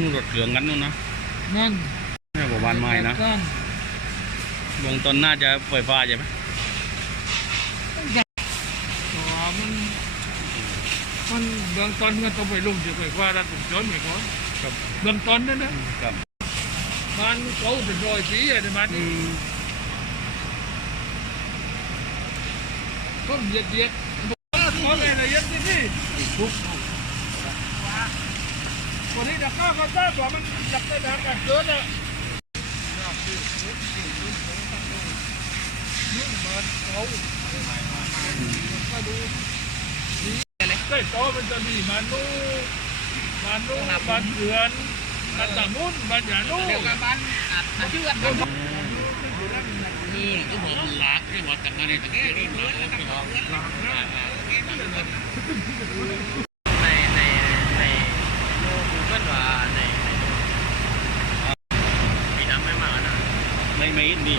นู่นรถเหลืองกันนู่นนะนั่นแม่บอกบานไม้นะตั้งเบื้องต้นน่าจะไฟฟ้าใช่ไหมอ๋อมันมันเบื้องต้นก็ต้องไปลงที่ไฟฟ้ารัดวงจรไว้ก่อนครับเบื้องต้นนั่นนะครับมันเขาเป็นร้อยปีอะแต่มันอืมก็เยียดเหยียดขอเลยละเอียดที่นี่ทุก คนนี้ดักข้าก็ทราบว่ามันดักได้ดักกันเกินอะนี่มันเขาก็ดูนี่อะไรใกล้โตมันจะมีมันนูมันนูมันเถื่อนมันตะมุนมันอย่านูเดี๋ยวกับบ้านอะอะชื่อว่านี่ก็บอกหลักที่วัดกันนั่นเองแต่เรื่องหลักแล้วก็ในในในโน้กูเกิลว่าในในโน้มีน้ำไม่มากนะ ไม่ไ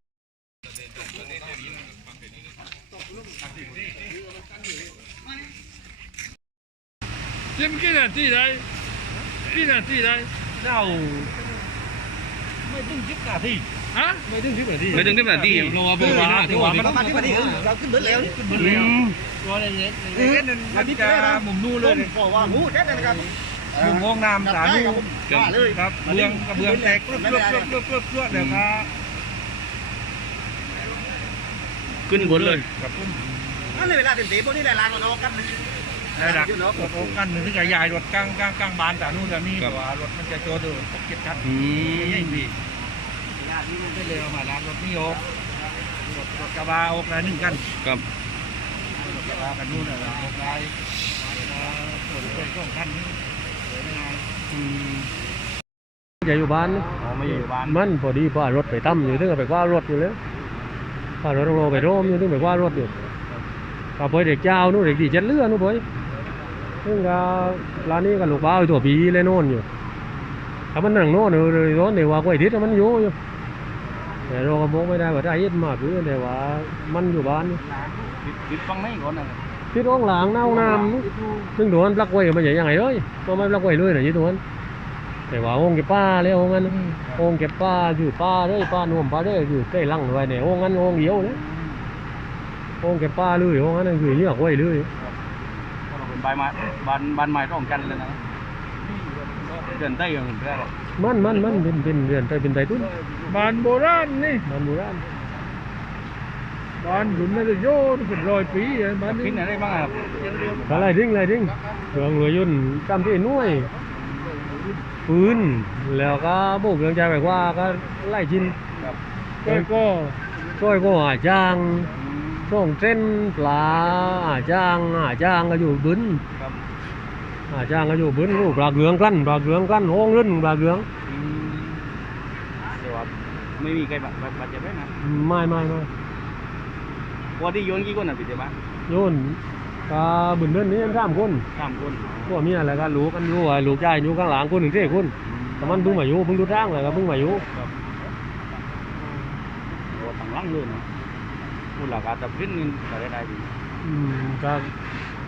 จิ้มกี่นาทีได้กี่นาทีได้เจ้าไม่ต้องคิดนาทีฮะไม่ถึงสิบนาทีไม่ถึงสิบนาทีรอเบอร์ว่าถือว่ามันประมาณที่วันนี้เราขึ้นเบิดแล้วนี่ขึ้นเบิดอืแล้วมตัวเล็กเออมันจะมุมนู่นเลยบอกว่าหูแท้เลยนะครับมุมห้องน้ำสาได้ธุครับผมว่าเลยครับเบืองกระเบืองแตกเปลือกเปลือกเปลือกเปลือกเปลือกเปลือกเดี๋ยวครับขึ้นบนเลยครับผมนั่นเลยเวลาเต็มตีพวกนี้ได้ลานกันออกกัน ได้ดักรถโอ้กันหนึ่งที่จะยายรถกลางกลางกลางบานแต่นู่นแต่นี่แต่ว่ารถมันจะโจดเลยเก็บชัดอืมใหญ่พี่ญาติที่มันได้เร็วมาร้านรถนี่โอกรถรถกระบะโอกอะไรหนึ่งกันครับรถกระบะกันนู่นน่ะโอกอะไรส่วนเป็นของกันนี่สวยงามอืมจะอยู่บ้านนี่อ๋อไม่อยู่บ้าน มันพอดีป้ารถไปตั้มอยู่ถึงกับไปกว่ารถอยู่แล้วป้ารถต้องรอไปโรมอยู่ถึงไปกว่ารถอยู่กับไปเด็กเจ้านู่นเด็กดีเจ็ดเลือนู่นไป ซึ่งก็ร้านนี้ก็ลูกบ้าวอยู่ตัวปีเลยโน่นอยู่ถ้ามันนั่งโน่นอยู่เลยร้อนเดี๋ยวว่าก้อยทิศมันอยู่อยู่แต่เราก็บอกไม่ได้ว่าได้ยินมากหรือแต่ว่ามันอยู่บ้านนี่ติดติดฟังไหนก่อนนะทิศอ้องหลางเน่าน้ำซึ่งโดนปลักไว้มันใหญ่ยังไงเลยก็ไม่ปลักไว้เลยนะยี่ตัวนั้นแต่ว่าองค์เก็บป้าแล้วองค์นั้นองค์เก็บป้าอยู่ป้าเด้ยป้าหนุ่มป้าเด้ยอยู่ใกล้หลังไว้เนี่ยองค์นั้นองค์เดียวเนี่ยองค์เก็บป้าเลยองค์นั้นคือเยือกไว้เลย เราเป็นใบไม้บานบานไม้ร่องกันเลยนะเดินใต้ยังเพื่อนมันมันมันเป็นเป็นเรือนไตเป็นไตตุ้นบ้านโบราณนี่มันโบราณบ้านหลุนน่าจะโยนเป็นร้อยปีอะบ้านกินี้นอะไรบ้างครับอะไรดิ้งอะไรดิ้งเครื่องรวยยนต์จำที่หน่วยปืนแล้วก็โบกเรื่องใจแบบว่าก็ไล่ชินก็ก็ช่วยก็หาจ้าง ช่องเส้นปลาหาจ้างหาจ้างก็อยู่บึนครับหาจ้างก็อยู่บึนลูกปลาเกลืองกันปลาเกลืองกันห้องรื่นปลาเกลืองอืมเดี๋ยวว่าไม่มีใครบาดบาดเจ็บไหมนะไม่ไม่ไม่พอที่โยนกี่คนอะพี่เจ๊บ้านโยนกาบึนเดินนี้สามคนสามคนพวกเมียอะไรก็ลูกกันอยู่ไอ้ลูกชายอยู่ข้างหลังคนหนึ่งเท่คนแต่มันเพิ่งมาอยู่เพิ่งดูร่างเลยก็เพิ่งมาอยู่โอ้ตั้งหลังเลยนะ มูลค่าตับขึ้นเงินก็ได้ได้ดีอืมก็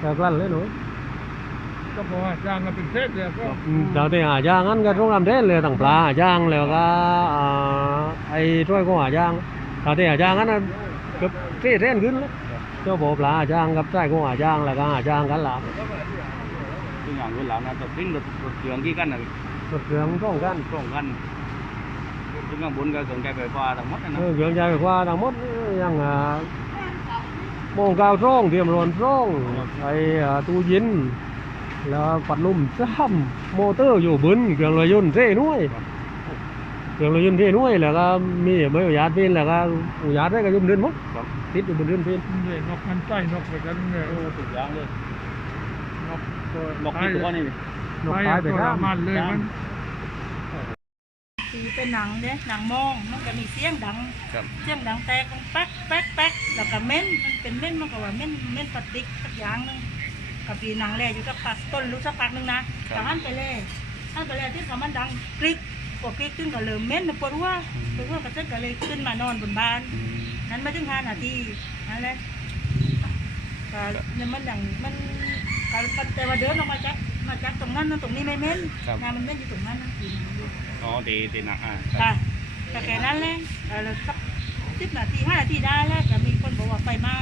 ก็กลั่นเลยหนูก็พอจ้างกันเป็นเทศเลยก็อืมเราแต่หาย่างงั้นก็ต้องทำเท่เลยต่างปลาหาย่างแล้วก็อ่าไอ้ช่วยก็หาย่างเราแต่หาย่างงั้นน่ะก็เท่เท่นขึ้นแล้วเจ้าบอกปลาหาย่างกับใช่ก็หาย่างแล้วก็หาย่างกันหลังทุกอย่างเวลานะตับขึ้นรถรถเครื่องกี่กันอะรถเครื่องต้องกันสองกันทุกอย่างบนก็เครื่องใช้ไฟฟ้าทั้งหมดนะเอนะอเครื่องใช้ไฟฟ้าทั้งหมด ยังอ่าโมงกาวร่องเตรียมร้อนร่องไอ้อ่าตู้เย็นแล้วปัดลมซ้ำมอเตอร์อยู่บนเครื่องรถยนต์เท่น้อยเครื่องรถยนต์เท่น้อยแล้วก็มีใบอนุญาตเป็นแล้วก็อนุญาตได้ก็ยุ่มเดินหมดครับติดอยู่บนเดินเป็นเนี่ยนกมันใต้นกไปกันเนี่ยโอ้ทุกอย่างเลยนกตัวหลอกที่ตัวนี่นกตายตายไปตัวข้าละมมันเลยมันตีเป็นหนังเด้หนังมองมันก็มีเสียงดังครับเสียงดังแตกแป๊ก แป๊กแป๊กแล้วก็เม้นมันเป็นเม้นมันก็ว่าเม้นเม้นปฏิกสักอย่างหนึงกับปีหนังแลอยู่สักพักต้นรู้สักพักหนึงนะแต่หันไปเลยหันไปเลยที่เขามันดังกริ๊กพอกริ๊กขึ้นก็เริ่มเม้นปวดหัวปวดหัวก็เส้นก็เลยขึ้นมานอนบนบ้าน นั้นไม่ถึงห้านาทีนั่นแหละก็เนี่ยมันอย่างมันก็มันแต่ว่าเดินออกมาจากมาจากตรงนั้นนะตรงนี้ไม่เม้นนะมันเม้นอยู่ตรงนั้นนะปีหนังอยู่อ๋อตีตีหนักอะค่ะแต่แค่นั้นแหละเออแล้วสัก สิบนาทีห้านาทีได้แล้วแต่มีคนบอกว่าไฟไหม้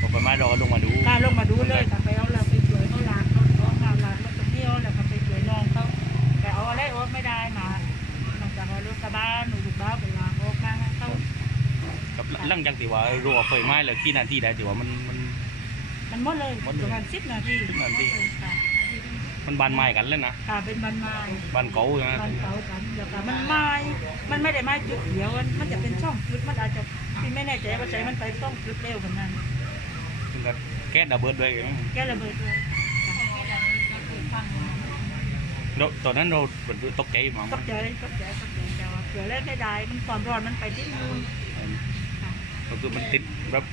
ผมไปไม้รอลงมาดูกล้าลงมาดูเลยกลับไปเอาเราไปช่วยเขาล้างรถเขาเอาล้างรถตรงนี้เอาแล้วก็ไปช่วยน้องเขาแต่เอาอะไรโอ๊ตไม่ได้มานอกจากเอารถกระบะหนูลูกบ้าวไปล้างโอ๊ตมาให้เขากับหลังจากที่ว่ารัวไฟไหม้แล้วกี่นาทีได้ที่ว่ามันมันมันหมดเลยหมดเลยประมาณสิบนาทีสิบนาทีค่ะ มันบานไม้กันเลยนะค่ะเป็นบันไม้บานเก่าใช่ไหมบันเก่ากันแล้วก็มันไม้ มันไม่ได้ไม้จุดเดียวมันมันจะเป็นช่องจุดมันอาจจะพี่ไม่แน่ใจว่าใช้มันไปช่องจุดเร็วขนาดนั้นถึงกับแก๊สระเบิดด้วยกันแก้ระเบิดเลยเราตอนนั้นเราตกใจมากตกใจตกใจตกใจแต่ว่าเผื่อแรกไม่ได้ มันความร้อนมันไปที่นู่นก็คือมันติดแบบ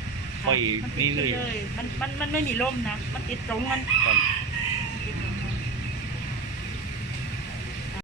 ไฟมันตินี่ดเลยเลย มันมันมันไม่มีลมนะ มันติดตรงมัน ครับ